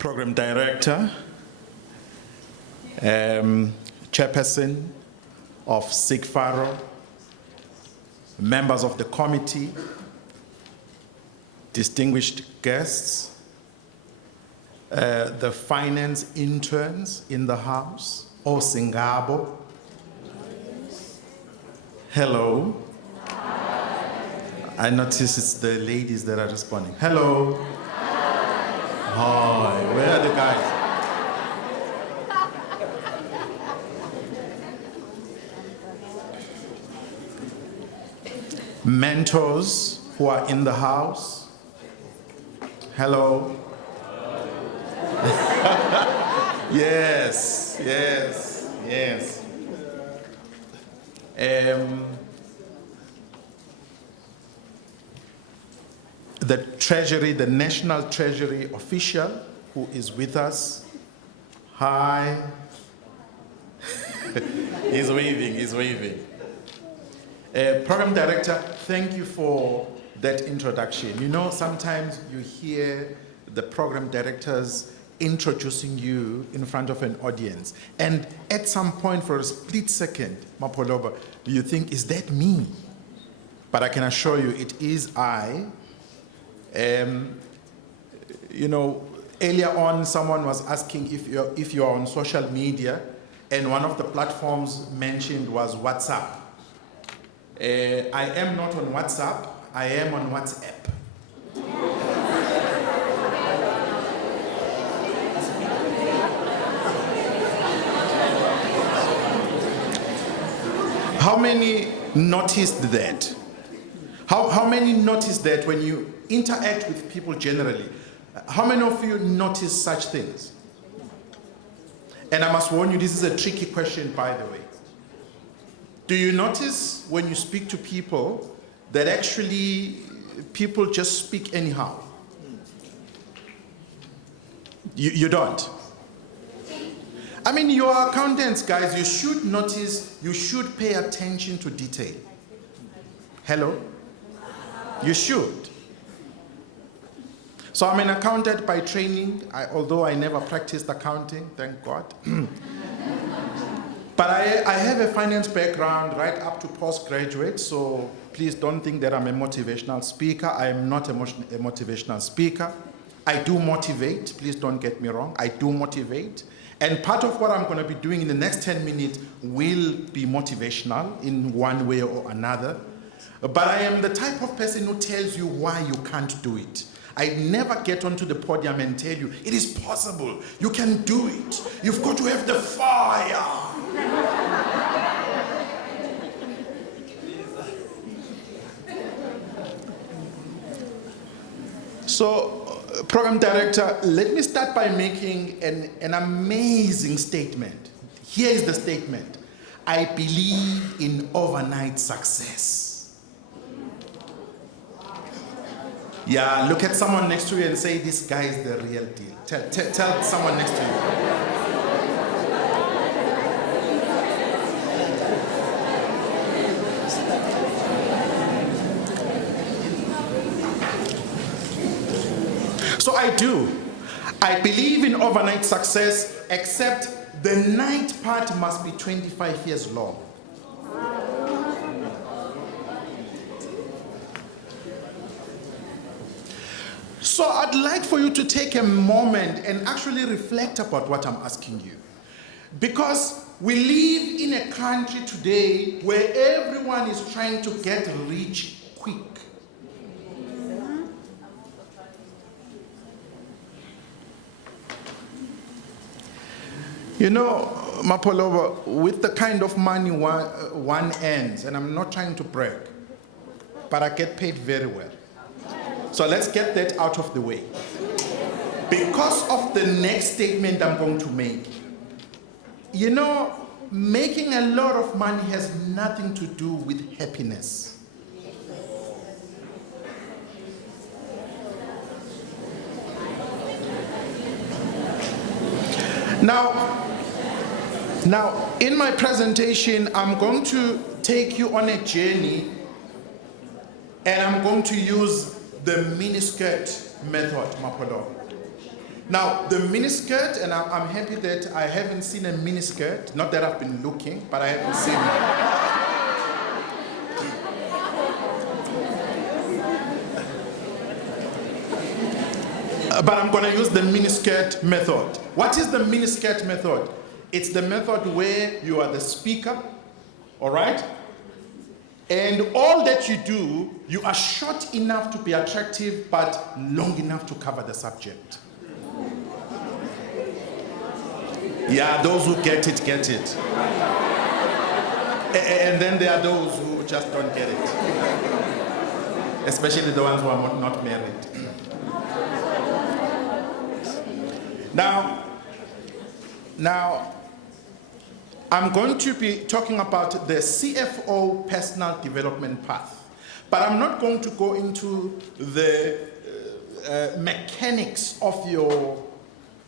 Program Director, Chairperson of CIGFARO, members of the committee, distinguished guests, the finance interns in the house, Osingabo. Hello. I notice it's the ladies that are responding. Hello. Hi. Where are the guys? Mentors who are in the house. Hello. Yes, yes, yes. The Treasury, the National Treasury official who is with us. Hi. He's waving, he's waving. Program Director, thank you for that introduction. You know, sometimes you hear the program directors introducing you in front of an audience, and at some point for a split second, Mapoloba, you think, is that me? But I can assure you it is I. You know, earlier on someone was asking if you're on social media, and one of the platforms mentioned was WhatsApp. I am not on WhatsApp, I am on WhatsApp. How many noticed that? How many noticed that when you interact with people generally? How many of you notice such things? And I must warn you, this is a tricky question, by the way. Do you notice when you speak to people that actually people just speak anyhow? You don't? I mean, you are accountants, guys. You should notice, you should pay attention to detail. Hello? You should. So I'm an accountant by training, although I never practiced accounting, thank God. But I have a finance background right up to postgraduate, so please don't think that I'm a motivational speaker. I am not a motivational speaker. I do motivate, please don't get me wrong, I do motivate. And part of what I'm going to be doing in the next 10 minutes will be motivational in one way or another. But I am the type of person who tells you why you can't do it. I never get onto the podium and tell you, it is possible, you can do it. You've got to have the fire. So, Program Director, let me start by making an amazing statement. Here is the statement. I believe in overnight success. Yeah, look at someone next to you and say, this guy is the real deal. Tell someone next to you. So I do. I believe in overnight success, except the night part must be 25 years long. So I'd like for you to take a moment and actually reflect about what I'm asking you. Because we live in a country today where everyone is trying to get rich quick. You know, Mapoloba, with the kind of money one earns, and I'm not trying to brag, but I get paid very well. So let's get that out of the way. Because of the next statement I'm going to make, you know, making a lot of money has nothing to do with happiness. Now, in my presentation, I'm going to take you on a journey, and I'm going to use the miniskirt method, Mapolo. Now, the miniskirt, and I'm happy that I haven't seen a miniskirt, not that I've been looking, but I haven't seen one. But I'm going to use the miniskirt method. What is the miniskirt method? It's the method where you are the speaker, all right? And all that you do, you are short enough to be attractive, but long enough to cover the subject. Yeah, those who get it, get it. And then there are those who just don't get it. Especially the ones who are not married. Now, I'm going to be talking about the CFO personal development path. But I'm not going to go into the mechanics of your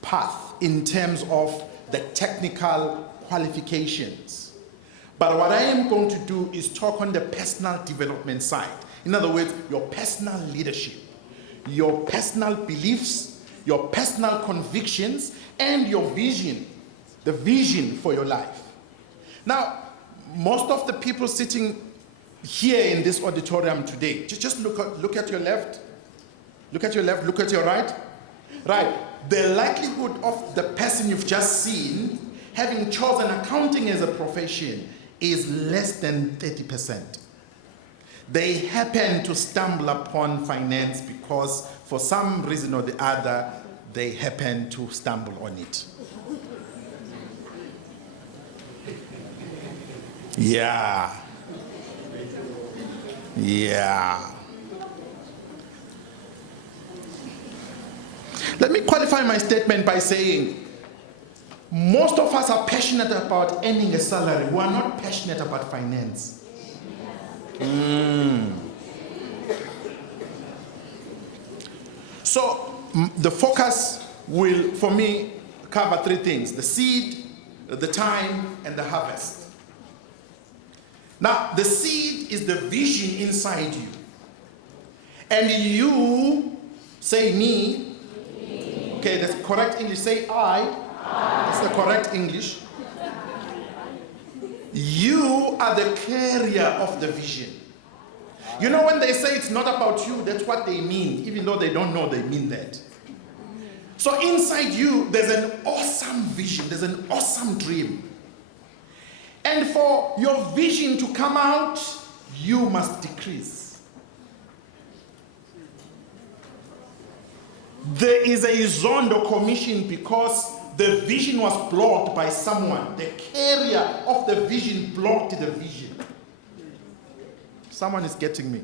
path in terms of the technical qualifications. But what I am going to do is talk on the personal development side. In other words, your personal leadership, your personal beliefs, your personal convictions, and your vision, the vision for your life. Now, most of the people sitting here in this auditorium today, just look at your left, look at your left, look at your right. Right, the likelihood of the person you've just seen having chosen accounting as a profession is less than 30%. They happen to stumble upon finance because for some reason or the other, they happen to stumble on it. Yeah. Let me qualify my statement by saying, most of us are passionate about earning a salary. We are not passionate about finance. So the focus will, for me, cover three things: the seed, the time, and the harvest. Now, the seed is the vision inside you. And you, say me. Okay, that's correct English. Say I. That's the correct English. You are the carrier of the vision. You know, when they say it's not about you, that's what they mean, even though they don't know they mean that. So inside you, there's an awesome vision, there's an awesome dream. And for your vision to come out, you must decrease. There is a zondo commission because the vision was blocked by someone. The carrier of the vision blocked the vision. Someone is getting me.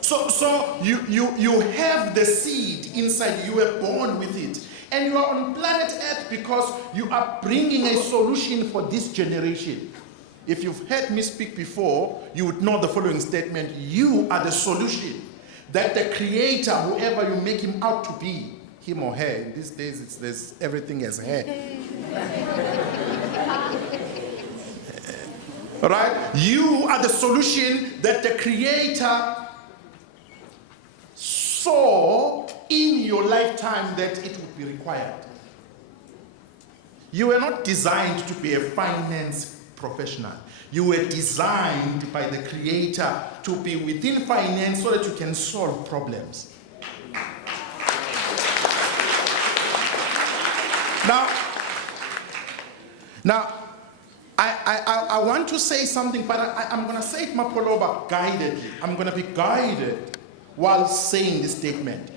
So you have the seed inside. You were born with it. And you are on planet Earth because you are bringing a solution for this generation. If you've heard me speak before, you would know the following statement: you are the solution that the Creator, whoever you make him out to be, him or her, in these days there's everything as her. Right? You are the solution that the Creator saw in your lifetime that it would be required. You were not designed to be a finance professional. You were designed by the Creator to be within finance so that you can solve problems. Now, I want to say something, but I'm going to say it Mapoloba guidedly. I'm going to be guided while saying this statement.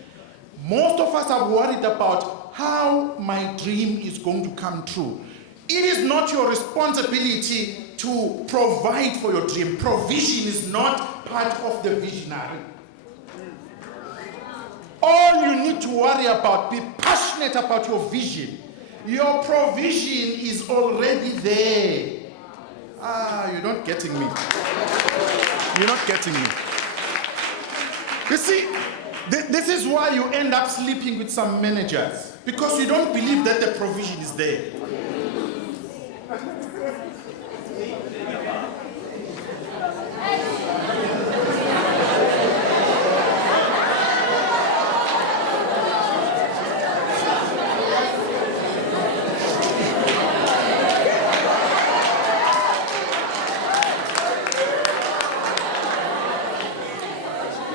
Most of us are worried about how my dream is going to come true. It is not your responsibility to provide for your dream. Provision is not part of the visionary. All you need to worry about, be passionate about your vision. Your provision is already there. You're not getting me. You're not getting me. You see, this is why you end up sleeping with some managers, because you don't believe that the provision is there.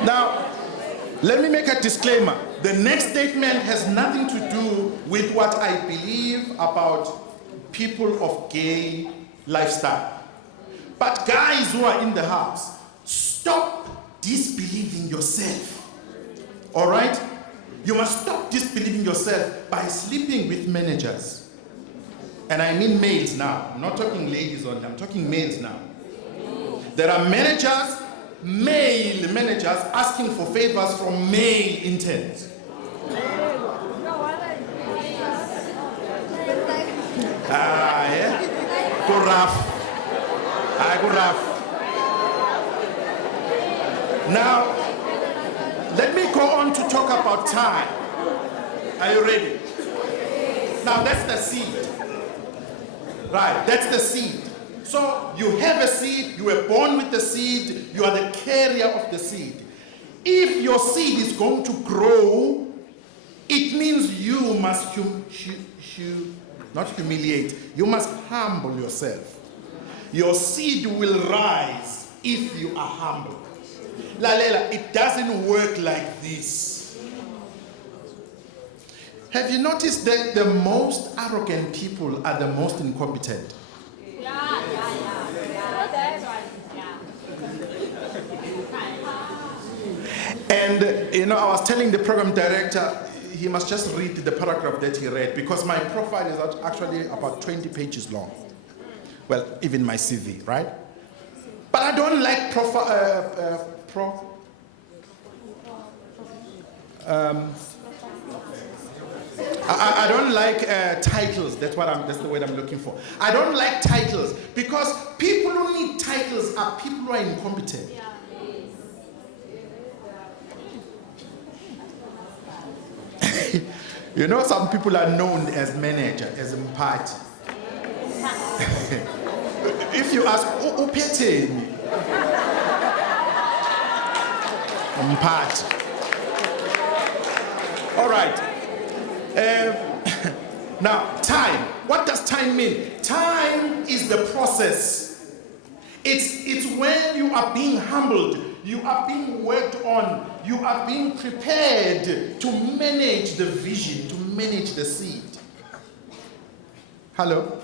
Now, let me make a disclaimer. The next statement has nothing to do with what I believe about people of gay lifestyle. But guys who are in the house, stop disbelieving yourself. All right? You must stop disbelieving yourself by sleeping with managers. And I mean males now. I'm not talking ladies only, I'm talking males now. There are managers, male managers, asking for favors from male interns. Yeah. Go rough. Go rough. Now, let me go on to talk about time. Are you ready? Now, that's the seed. Right, that's the seed. So, you have a seed, you were born with the seed, you are the carrier of the seed. If your seed is going to grow, it means you must not humiliate, you must humble yourself. Your seed will rise if you are humble. Lalela, it doesn't work like this. Have you noticed that the most arrogant people are the most incompetent? And you know, I was telling the program director, he must just read the paragraph that he read, because my profile is actually about 20 pages long. Well, even my CV, right? But I don't like I don't like titles. That's the word I'm looking for. I don't like titles, because people who need titles are people who are incompetent. You know, some people are known as manager, as mphathi. If you ask, uphetheni? Mphathi. All right. Now, time. What does time mean? Time is the process. It's when you are being humbled, you are being worked on, you are being prepared to manage the vision, to manage the seed. Hello?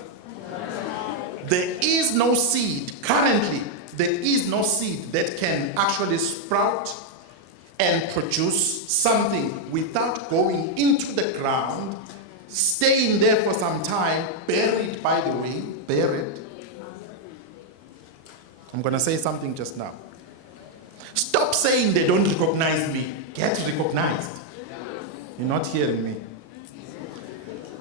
There is no seed, currently, there is no seed that can actually sprout and produce something without going into the ground, staying there for some time, buried, by the way, buried. I'm going to say something just now. Stop saying they don't recognize me. Get recognized. You're not hearing me.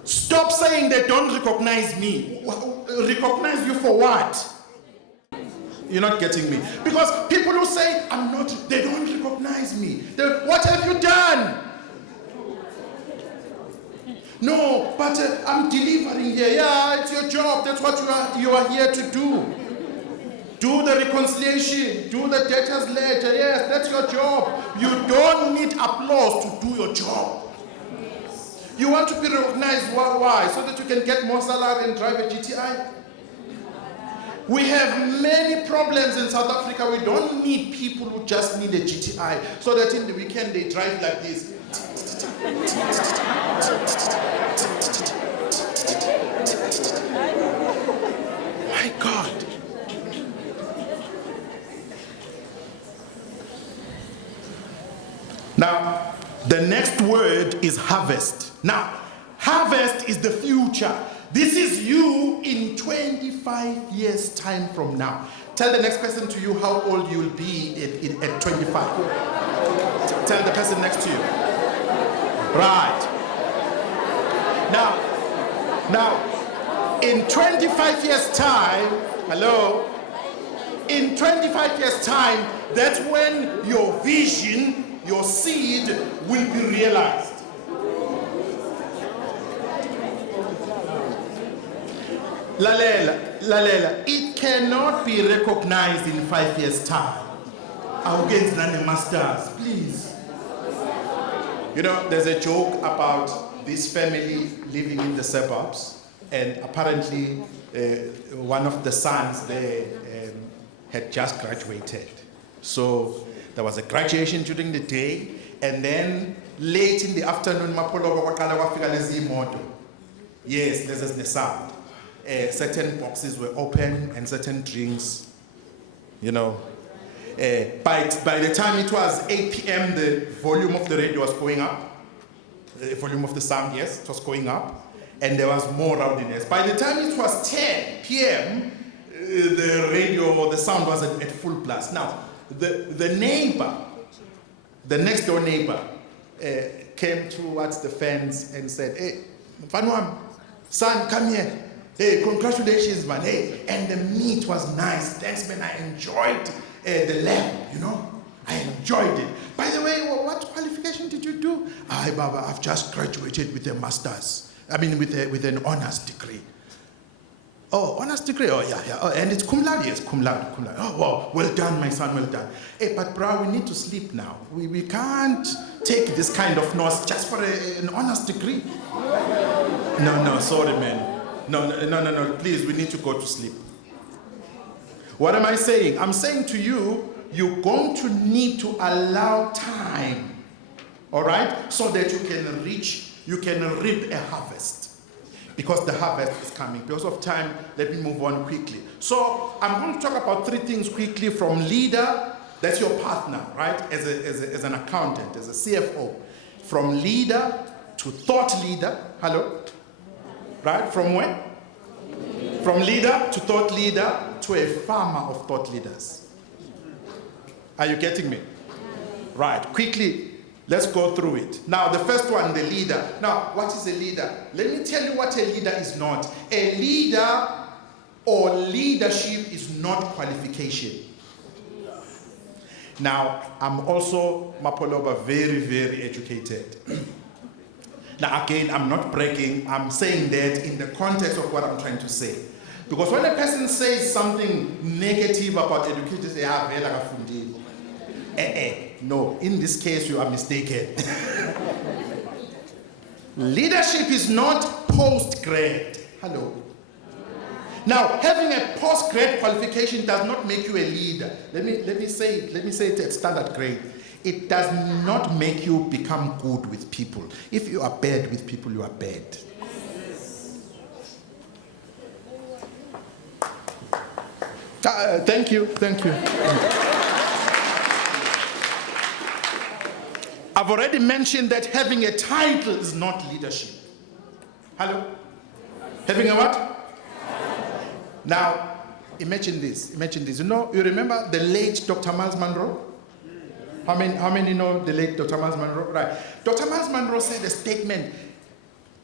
Stop saying they don't recognize me. Recognize you for what? You're not getting me. Because people who say, I'm not, they don't recognize me. What have you done? No, but I'm delivering here. Yeah, it's your job. That's what you are here to do. Do the reconciliation. Do the debtors ledger. Yes, that's your job. You don't need applause to do your job. You want to be recognized. Why? So that you can get more salary and drive a GTI? We have many problems in South Africa. We don't need people who just need a GTI so that in the weekend they drive like this. My God. Now, the next word is harvest. Now, harvest is the future. This is you in 25 years' time from now. Tell the next person to you how old you'll be at 25. Tell the person next to you. Right. Now, in 25 years' time, hello? In 25 years' time, that's when your vision, your seed will be realized. Lalela, it cannot be recognized in 5 years' time. I'll get the masters, please. You know, there's a joke about this family living in the suburbs, and apparently one of the sons there had just graduated. So there was a graduation during the day, and then late in the afternoon, yes, this is the sound. Certain boxes were open and certain drinks, you know. By the time it was 8 p.m., the volume of the radio was going up. The volume of the sound, yes, it was going up. And there was more rowdiness. By the time it was 10 p.m., the radio, the sound was at full blast. Now, the neighbor, the next door neighbor, came towards the fence and said, "Hey, Vanwam, son, come here. Hey, congratulations, man. Hey, and the meat was nice. Thanks, man. I enjoyed the lamb, you know. I enjoyed it. By the way, what qualification did you do?" "Aye, Baba, I've just graduated with a master's. I mean, with an honors degree." "Oh, honors degree? Oh, yeah. Oh, and it's cum laude?" "Yes, cum laude. Oh, wow. Well done, my son, well done. Hey, but bro, we need to sleep now. We can't take this kind of nose just for an honors degree." No, sorry, man. No, please, we need to go to sleep. What am I saying? I'm saying to you, you're going to need to allow time, all right, so that you can reap a harvest. Because the harvest is coming. Because of time, let me move on quickly. So I'm going to talk about 3 things quickly. From leader, that's your partner, right? As an accountant, as a CFO. From leader to thought leader. Hello? Right? From where? From leader to thought leader to a farmer of thought leaders. Are you getting me? Right. Quickly, let's go through it. Now, the first one, the leader. Now, what is a leader? Let me tell you what a leader is not. A leader or leadership is not qualification. Now, I'm also, Mapoloba, very, very educated. Now, again, I'm not bragging. I'm saying that in the context of what I'm trying to say. Because when a person says something negative about education, they say, "Ah, vela kafundile." No, in this case, you are mistaken. Leadership is not post-grad. Hello. Now, having a post-grad qualification does not make you a leader. Let me say it at standard grade. It does not make you become good with people. If you are bad with people, you are bad. Thank you. I've already mentioned that having a title is not leadership. Hello? Having a what? Now, imagine this. You know, you remember the late Dr. Miles Monroe? How many know the late Dr. Miles Monroe? Right. Dr. Miles Monroe said a statement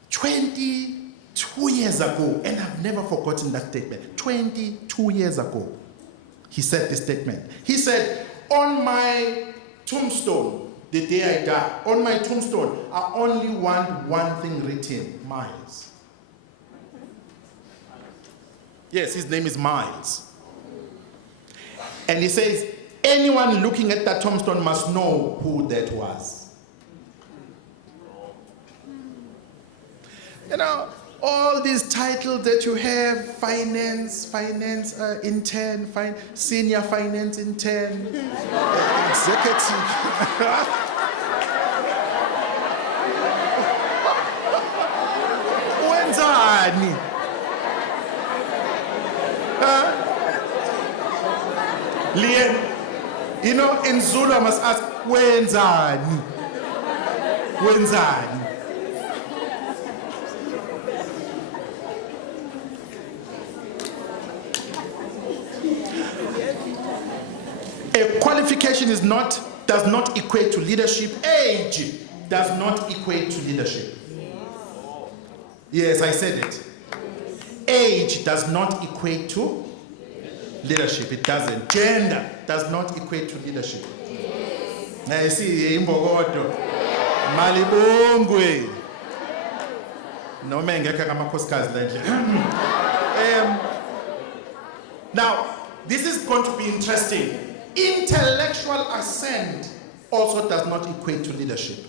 22 years ago, and I've never forgotten that statement. 22 years ago, he said this statement. He said, "On my tombstone, the day I die, on my tombstone, I only want one thing written, Miles." Yes, his name is Miles. And he says, anyone looking at that tombstone must know who that was. You know, all these titles that you have, finance intern, senior finance intern, executive. Wenzani? Lien, you know, in Zulu I must ask, wenzani? Wenzani? A qualification does not equate to leadership. Age does not equate to leadership. Yes, I said it. Age does not equate to leadership. It doesn't. Gender does not equate to leadership. Now you see, imbogodo, malibongwe. No man ngeke ngamakhosikazi la ndle. Now, this is going to be interesting. Intellectual assent also does not equate to leadership.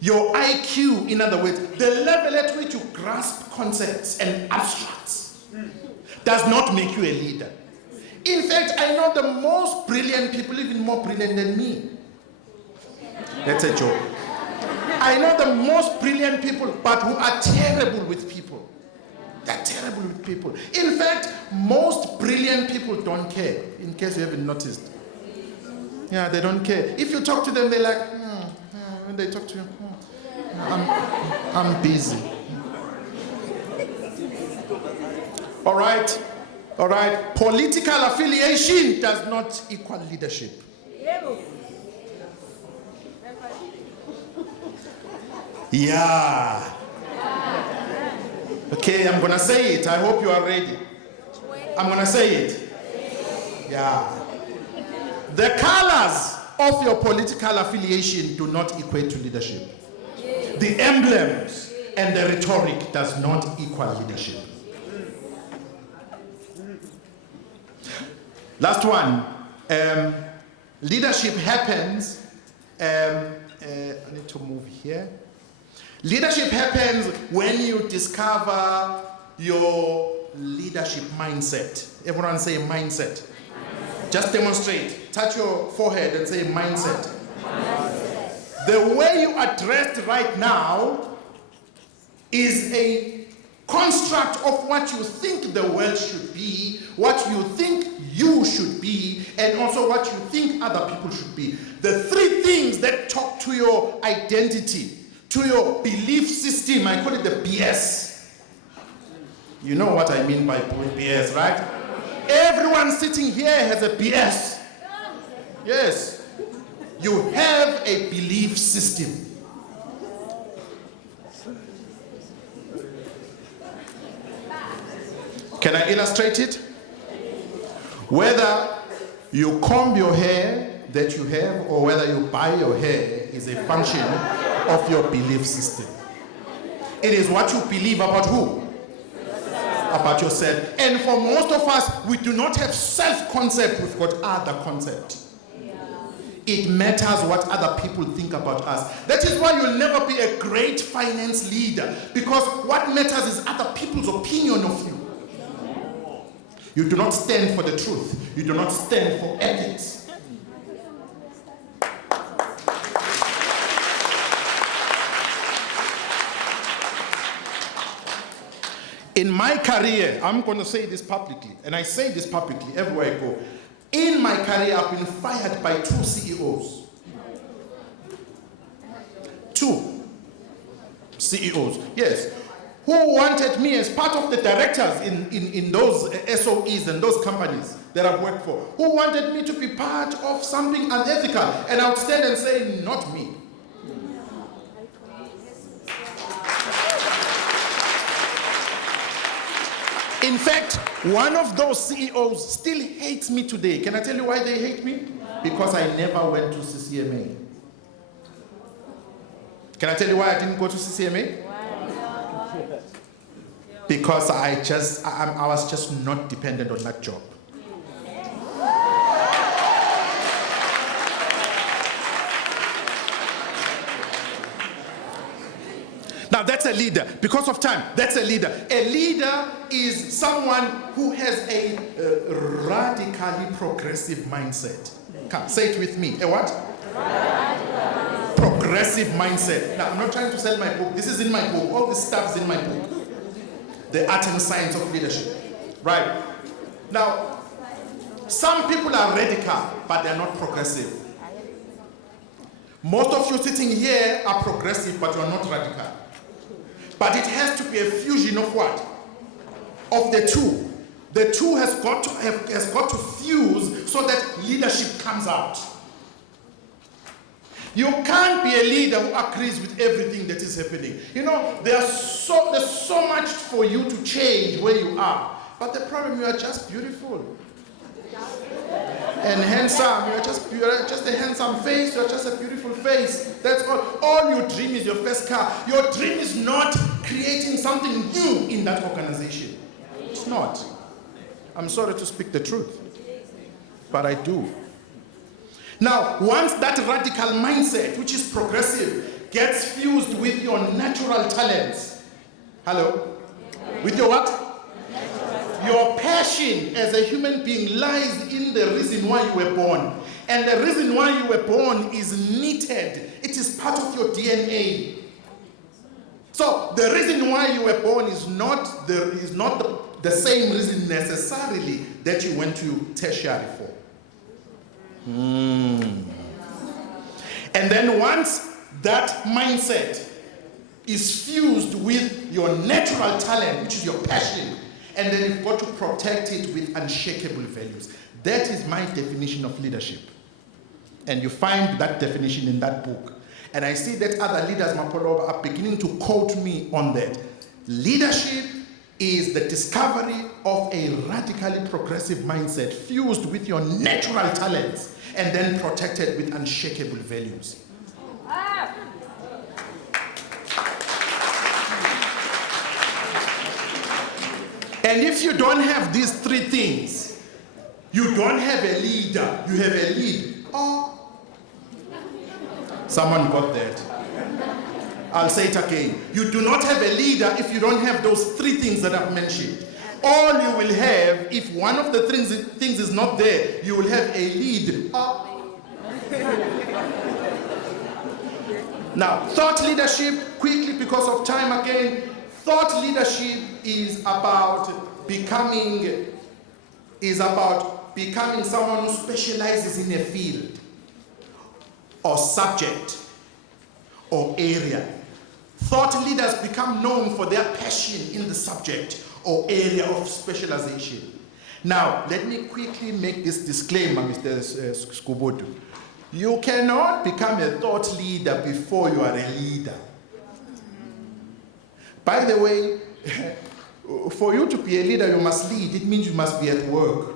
Your IQ, in other words, the level at which you grasp concepts and abstracts, does not make you a leader. In fact, I know the most brilliant people, even more brilliant than me. That's a joke. I know the most brilliant people, but who are terrible with people. They're terrible with people. In fact, most brilliant people don't care, in case you haven't noticed. Yeah, they don't care. If you talk to them, they're like, when they talk to you, I'm busy. All right. All right. Political affiliation does not equal leadership. Yeah. Okay, I'm going to say it. I hope you are ready. I'm going to say it. Yeah. The colors of your political affiliation do not equate to leadership. The emblems and the rhetoric does not equal leadership. Last one. Leadership happens. I need to move here. Leadership happens when you discover your leadership mindset. Everyone say mindset. Just demonstrate. Touch your forehead and say mindset. The way you are dressed right now is a construct of what you think the world should be, what you think you should be, and also what you think other people should be. The three things that talk to your identity, to your belief system, I call it the BS. You know what I mean by BS, right? Everyone sitting here has a BS. Yes. You have a belief system. Can I illustrate it? Whether you comb your hair that you have or whether you buy your hair is a function of your belief system. It is what you believe about who? About yourself. And for most of us, we do not have self-concept, we've got other concept. It matters what other people think about us. That is why you'll never be a great finance leader, because what matters is other people's opinion of you. You do not stand for the truth. You do not stand for ethics. In my career, I'm going to say this publicly, and I say this publicly everywhere I go. In my career, I've been fired by 2 CEOs. 2 CEOs, yes. Who wanted me as part of the directors in those SOEs and those companies that I've worked for, who wanted me to be part of something unethical, and I would stand and say, not me. In fact, one of those CEOs still hates me today. Can I tell you why they hate me? Because I never went to CCMA. Can I tell you why I didn't go to CCMA? Because I was just not dependent on that job. Now that's a leader. Because of time, that's a leader. A leader is someone who has a radically progressive mindset. Come, say it with me. A what? Progressive mindset. Now, I'm not trying to sell my book. This is in my book. All this stuff is in my book. The Art and Science of Leadership. Right. Now, some people are radical, but they're not progressive. Most of you sitting here are progressive, but you're not radical. But it has to be a fusion of what? Of the two. The two has got to fuse so that leadership comes out. You can't be a leader who agrees with everything that is happening. You know, there's so much for you to change where you are. But the problem, you are just beautiful and handsome. You're just a handsome face. You're just a beautiful face. That's all. All your dream is your first car. Your dream is not creating something new in that organization. It's not. I'm sorry to speak the truth, but I do. Now, once that radical mindset, which is progressive, gets fused with your natural talents. Hello? With your what? Your passion as a human being lies in the reason why you were born. And the reason why you were born is knitted. It is part of your DNA. So the reason why you were born is not the same reason necessarily that you went to tertiary for. And then once that mindset is fused with your natural talent, which is your passion, and then you've got to protect it with unshakable values. That is my definition of leadership. And you find that definition in that book. And I see that other leaders, Mapoloba, are beginning to quote me on that. Leadership is the discovery of a radically progressive mindset fused with your natural talents and then protected with unshakable values. And if you don't have these three things, you don't have a leader, you have a lead. Oh, someone got that. I'll say it again. You do not have a leader if you don't have those three things that I've mentioned. All you will have, if one of the things is not there, you will have a lead. Oh. Now, thought leadership, quickly because of time again, thought leadership is about becoming someone who specializes in a field or subject or area. Thought leaders become known for their passion in the subject or area of specialization. Now, let me quickly make this disclaimer, Mr. Skubudu. You cannot become a thought leader before you are a leader. By the way, for you to be a leader, you must lead. It means you must be at work.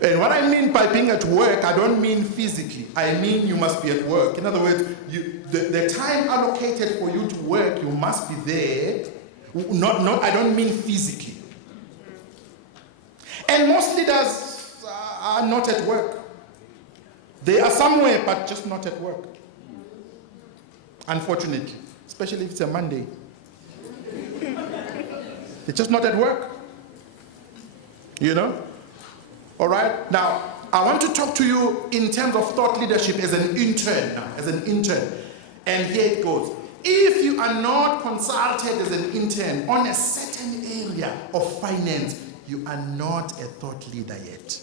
And what I mean by being at work, I don't mean physically. I mean you must be at work. In other words, the time allocated for you to work, you must be there. I don't mean physically. And most leaders are not at work. They are somewhere, but just not at work. Unfortunately, especially if it's a Monday. They're just not at work. You know? All right? Now, I want to talk to you in terms of thought leadership as an intern now, as an intern. And here it goes. If you are not consulted as an intern on a certain area of finance, you are not a thought leader yet.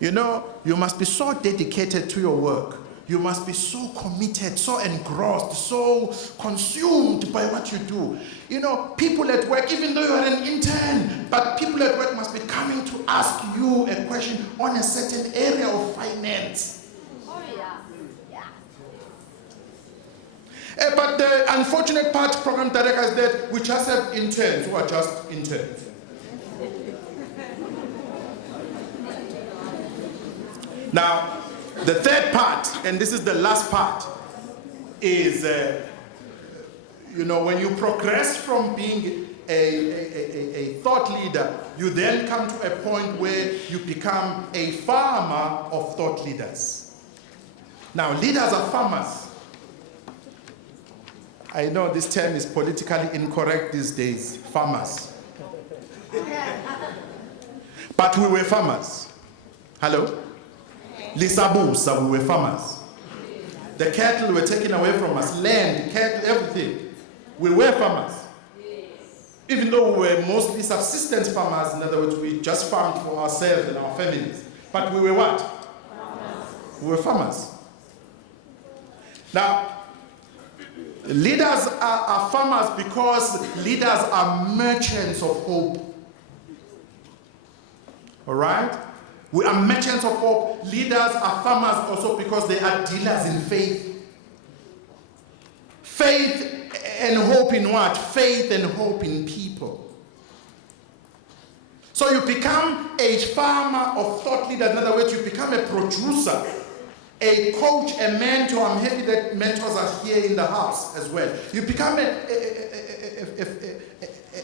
You know, you must be so dedicated to your work. You must be so committed, so engrossed, so consumed by what you do. You know, people at work, even though you are an intern, but people at work must be coming to ask you a question on a certain area of finance. Oh, yeah. But the unfortunate part, program director, is that we just have interns who are just interns. Now, the third part, and this is the last part, is, when you progress from being a thought leader, you then come to a point where you become a farmer of thought leaders. Now, leaders are farmers. I know this term is politically incorrect these days, farmers. But we were farmers. Hello? Lisabusa, we were farmers. The cattle were taken away from us, land, cattle, everything. We were farmers. Even though we were mostly subsistence farmers, in other words, we just farmed for ourselves and our families. But we were what? Farmers. We were farmers. Now, leaders are farmers because leaders are merchants of hope. All right? We are merchants of hope. Leaders are farmers also because they are dealers in faith. Faith and hope in what? Faith and hope in people. So you become a farmer of thought leaders. In other words, you become a producer, a coach, a mentor. I'm happy that mentors are here in the house as well. You become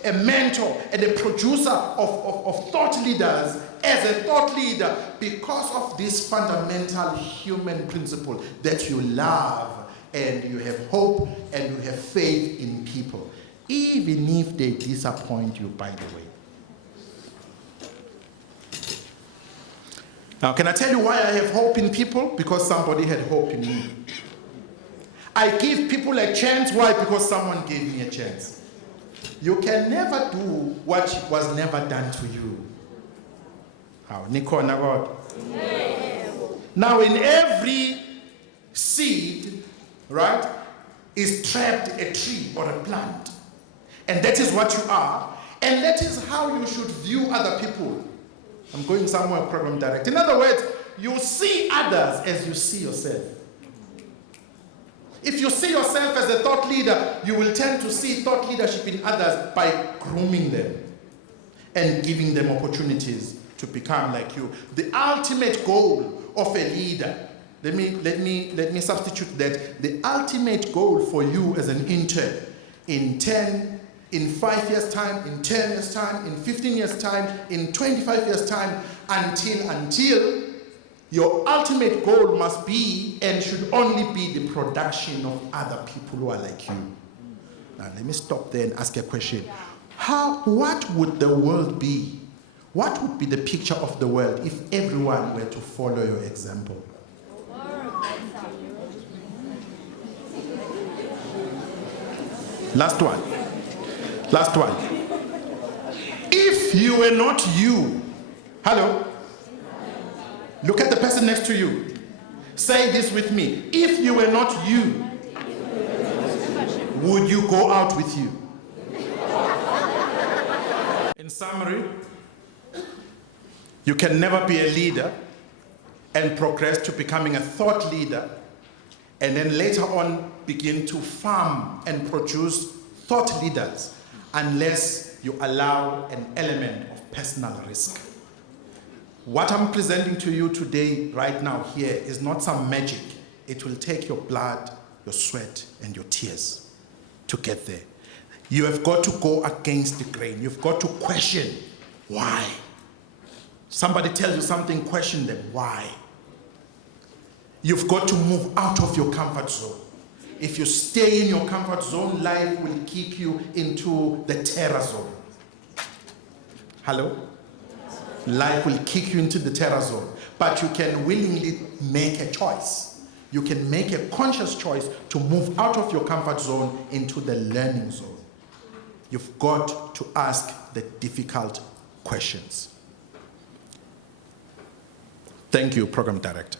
a mentor and a producer of thought leaders as a thought leader because of this fundamental human principle that you love and you have hope, and you have faith in people, even if they disappoint you, by the way. Now, can I tell you why I have hope in people? Because somebody had hope in me. I give people a chance. Why? Because someone gave me a chance. You can never do what was never done to you. How? Nikona God. Now, in every seed, right, is trapped a tree or a plant. And that is what you are. And that is how you should view other people. I'm going somewhere program direct. In other words, you see others as you see yourself. If you see yourself as a thought leader, you will tend to see thought leadership in others by grooming them and giving them opportunities to become like you. The ultimate goal of a leader, let me substitute that. The ultimate goal for you as an intern in 5 years' time, in 10 years' time, in 15 years' time, in 25 years' time, until your ultimate goal must be and should only be the production of other people who are like you. Now let me stop there and ask a question. What would the world be? What would be the picture of the world if everyone were to follow your example? Last one. If you were not you, hello? Look at the person next to you. Say this with me. If you were not you, would you go out with you? In summary, you can never be a leader and progress to becoming a thought leader and then later on begin to farm and produce thought leaders unless you allow an element of personal risk. What I'm presenting to you today, right now, here, is not some magic. It will take your blood, your sweat, and your tears to get there. You have got to go against the grain. You've got to question why. Somebody tells you something, question them, why? You've got to move out of your comfort zone. If you stay in your comfort zone, life will keep you into the terror zone. Hello? Life will kick you into the terror zone. But you can willingly make a choice. You can make a conscious choice to move out of your comfort zone into the learning zone. You've got to ask the difficult questions. Thank you, Program Director.